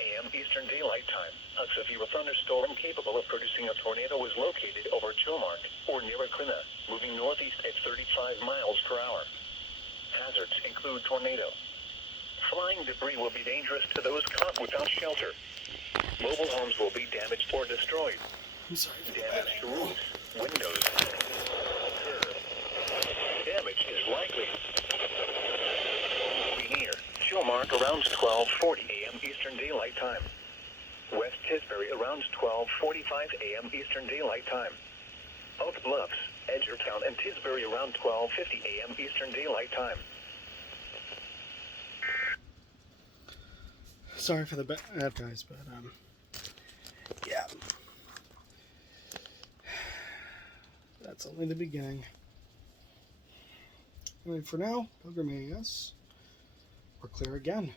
a.m. Eastern Daylight Time. A severe thunderstorm capable of producing a tornado is located over Chilmark, or near Akrina, moving northeast at 35 miles per hour. Hazards include tornado. Flying debris will be dangerous to those caught without shelter. Mobile homes will be damaged or destroyed. Damage to roofs, windows, curb. Damage is likely. Be near Chilmark around 12:40 a.m. Eastern Daylight Time. West Tisbury around 12:45 a.m. Eastern Daylight Time. Oak Bluffs, Edgertown, and Tisbury around 12:50 a.m. Eastern Daylight Time. Sorry for the bad guys, but yeah, that's only the beginning. Anyway, for now, Pilgrim AS, we're clear again.